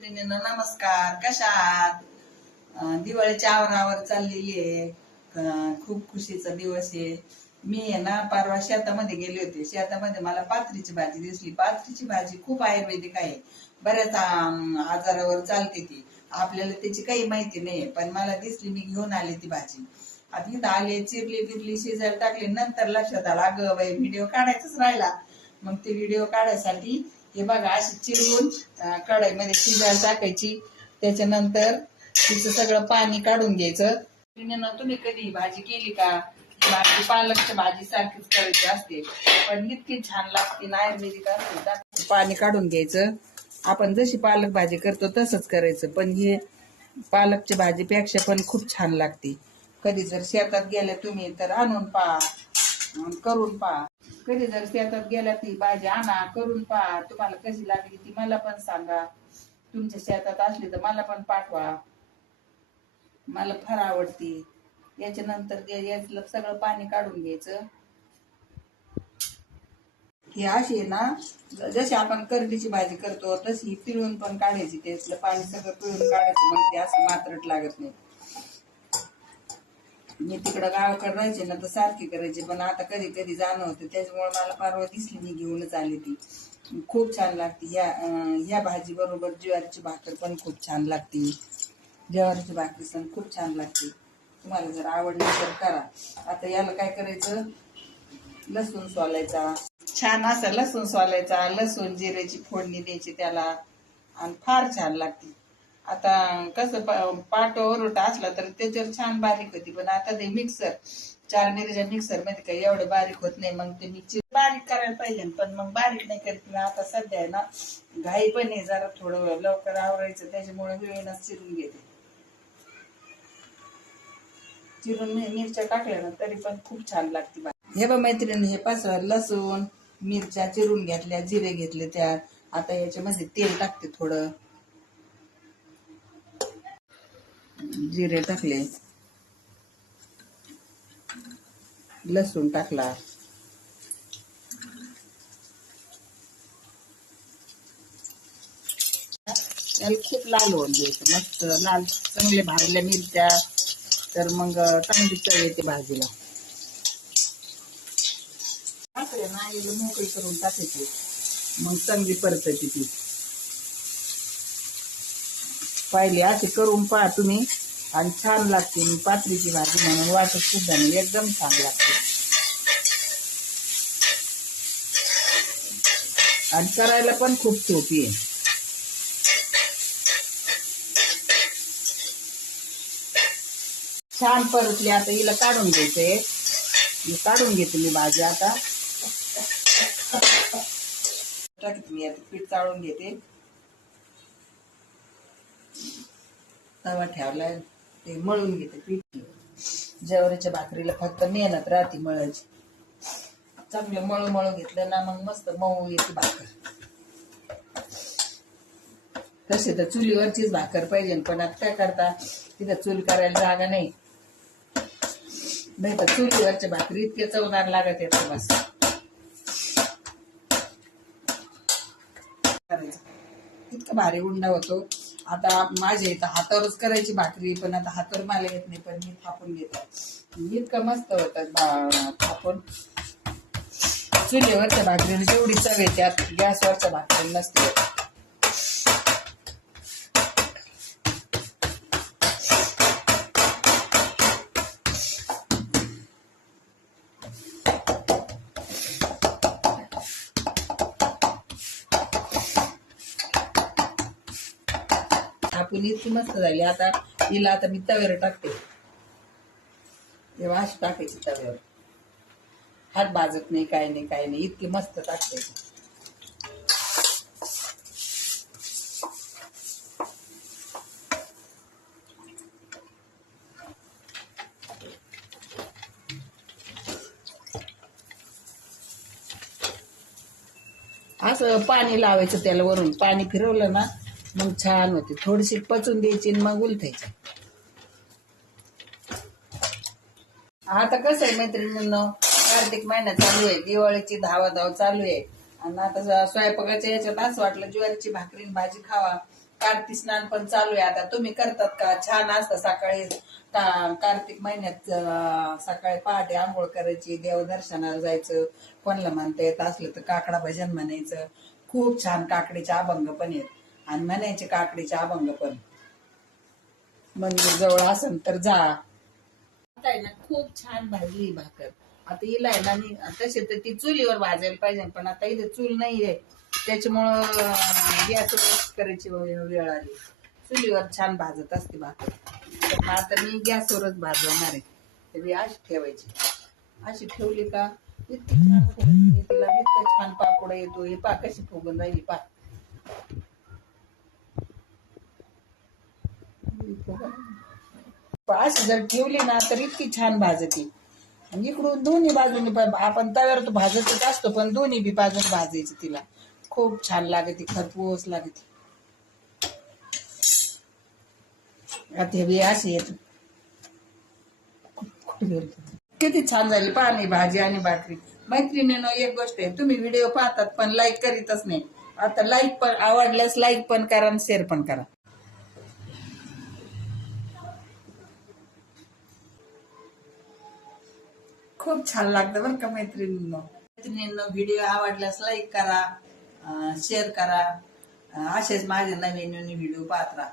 मैत्रिणींनो नमस्कार कशा आहात दिवाळीच्या आवरावर चाललेली आहे. खूप खुशीचा दिवस आहे. मी आहे ना परवा शेतामध्ये गेले होते. शेतामध्ये मला पात्रीची भाजी दिसली. पात्रीची भाजी खूप आयुर्वेदिक आहे. बऱ्याच अं, आजारावर चालते ती. आपल्याला त्याची काही माहिती नाही पण मला दिसली मी घेऊन आले ती भाजी. आता इथं आले चिरली बिरली शिजायला टाकली. नंतर लक्षात आला अगं बाई व्हिडिओ काढायचाच राहिला. मग ते व्हिडिओ काढायसाठी हे बघा अशी चिरवून अं, कढईमध्ये शिजायला टाकायची. त्याच्यानंतर तिचं सगळं पाणी काढून घ्यायचं. तुम्ही कधी ही भाजी केली का? भाजी पालकच्या भाजी सारखीच करायची असते. पण इतकी छान लागते ना आयुर्वेदिक असते पाणी काढून घ्यायचं. आपण जशी पालक भाजी करतो तसंच करायचं. पण हे पालकच्या भाजीपेक्षा पण खूप छान लागते. कधी जर शेतात गेले तुम्ही तर आणून पहा. करून पहा. कधी जर शेतात गेला ती भाजी आणा करून पहा तुम्हाला कशी लागली ती मला पण सांगा. तुमच्या शेतात असली तर मला पण पाठवा. मला फार आवडती. याच्यानंतर नंतर यातलं सगळं पाणी काढून घ्यायचं. ही अशी आहे ना जशी आपण करडीची भाजी करतो तशी पिळून पण काढायची. त्यातलं पाणी सगळं पिळून काढायचं मग ते असं मात्रट लागत नाही. मी तिकडं गावाकडे राहायचे ना तर सारखी करायची. पण आता कधी कधी जाणं होतं त्याच्यामुळे मला परवा दिसली मी घेऊनच आली ती. खूप छान लागते. ह्या ह्या भाजी बरोबर ज्वारीची भाकर पण खूप छान लागते. ज्वारीची भाकरी सण खूप छान लागते. तुम्हाला जर आवडली तर करा. आता याला काय करायचं? लसूण सोलायचा. छान असा लसूण सोलायचा. लसूण जिऱ्याची फोडणी द्यायची त्याला. आणि फार छान लागते. आता कसं प- पाट असला तर त्याच्यावर छान बारीक होती पण आता ते मिक्सर चार मिरच्या मिक्सरमध्ये काही एवढं बारीक होत नाही मग ते मिक्सर बारीक करायला पाहिजे पण मग बारीक नाही करत. मी आता सध्या ना घाई पण आहे जरा थोडं लवकर आवरायचं त्याच्यामुळे वेळेनच चिरून घेते. चिरून मिरच्या टाकल्या ना तरी पण खूप छान लागते हे बघ मैत्रिणी हे पाच लसूण मिरच्या चिरून घेतल्या जिरे घेतले त्यात. आता याच्यामध्ये तेल टाकते थोडं. जिरे टाकले. लसूण टाकला. त्याला खूप लाल होऊन द्यायचं. मस्त लाल चांगले भाजल्या मिरच्या तर मग चांगली चव येते भाजीला. मोकळी करून टाकायची. मग चांगली परतायची ती. पाहिली अशी करून पहा तुम्ही. आणि छान लागते मी पात्रीची भाजी म्हणून वाटत सुद्धा नाही एकदम छान लागते. आणि करायला पण खूप सोपी आहे. छान परतली आता हिला काढून घ्यायचे. मी काढून घेते मी भाजी आता. टाकते मी आता पीठ चाळून घेते. तवा ठेवलाय ते मळून घेते पीठ ज्वारीच्या भाकरीला फक्त मेहनत राहते मळायची. चांगलं मळू मळू घेतलं ना मग मस्त मऊ येते भाकर. तसे तर चुलीवरचीच भाकर पाहिजे पण आता काय करता तिथं चूल करायला जागा नाही. नाही तर चुलीवरच्या भाकरी इतके चवदार लागत येत बस? इतका भारी उंडा होतो. आता माझ्या इथं हातावरच करायची भाकरी पण आता हातावर मला येत नाही पण मी थापून घेते. इतकं मस्त होतात बा- थापून. चुलीवरच्या भाकरीला जेवढी चव येते गॅसवरच्या भाकरी नसते. आपण इतकी मस्त झाली. आता हिला आता मी तव्यावर टाकते. तेव्हा अशी टाकायची तव्यावर. हात भाजत नाही काय नाही काय नाही. इतकी मस्त टाकते. असं पाणी लावायचं त्याला वरून. पाणी फिरवलं ना मग छान होते. थोडीशी पचून द्यायची मग उलथायची. आता कसं आहे मैत्रिणींनो कार्तिक महिना चालू आहे. दिवाळीची धावा धाव चालू आहे. आणि आता स्वयंपाकाच्या याच्यात असं वाटलं ज्वारीची भाकरी भाजी खावा. कार्तिक स्नान पण चालू आहे. आता तुम्ही करतात का? छान असतं सकाळी. कार्तिक महिन्यात सकाळी पहाटे आंघोळ करायची देवदर्शनाला जायचं. कोणाला म्हणता येत असलं तर काकडा भजन म्हणायचं. खूप छान काकडीचे अभंग पण येत आणि म्हणायचे काकडीचे अभंग पण. मंदिर जवळ असेल तर जा. आता आहे ना खूप छान भाजली भाकर. आता हिला आहे ना मी तसे तर ती चुलीवर भाजायला पाहिजे पण आता इथे चूल नाहीये. त्याच्यामुळं गॅसवर करायची वेळ आली. चुलीवर छान भाजत असते भाकर. तर आता मी गॅसवरच भाजवणार आहे. तर मी अशी ठेवायची. अशी ठेवली का? इतकी छान फुगते तिला इतकं छान पापड येतो. हे पा कशी फुगून राहिली पा. अशी जर ठेवली ना तर इतकी छान भाजते आणि इकडून दोन्ही बाजूनी पण आपण तव्यावर तर भाजतच असतो पण दोन्ही बी बाजून भाजायची तिला. खूप छान लागते खरपूस लागते. आता बी अशी येत किती छान झाली पाणी भाजी आणि भाकरी. मैत्रिणीनं एक गोष्ट आहे तुम्ही व्हिडिओ पाहतात पण लाईक करीतच नाही. आता लाईक पण आवडल्यास लाईक पण करा आणि शेअर पण करा. खूप छान लागतं बरं का मैत्रिणींनो. मैत्रिणींनो व्हिडिओ आवडल्यास लाईक करा शेअर करा असेच माझे नवीन नवीन व्हिडिओ पाहत राहा.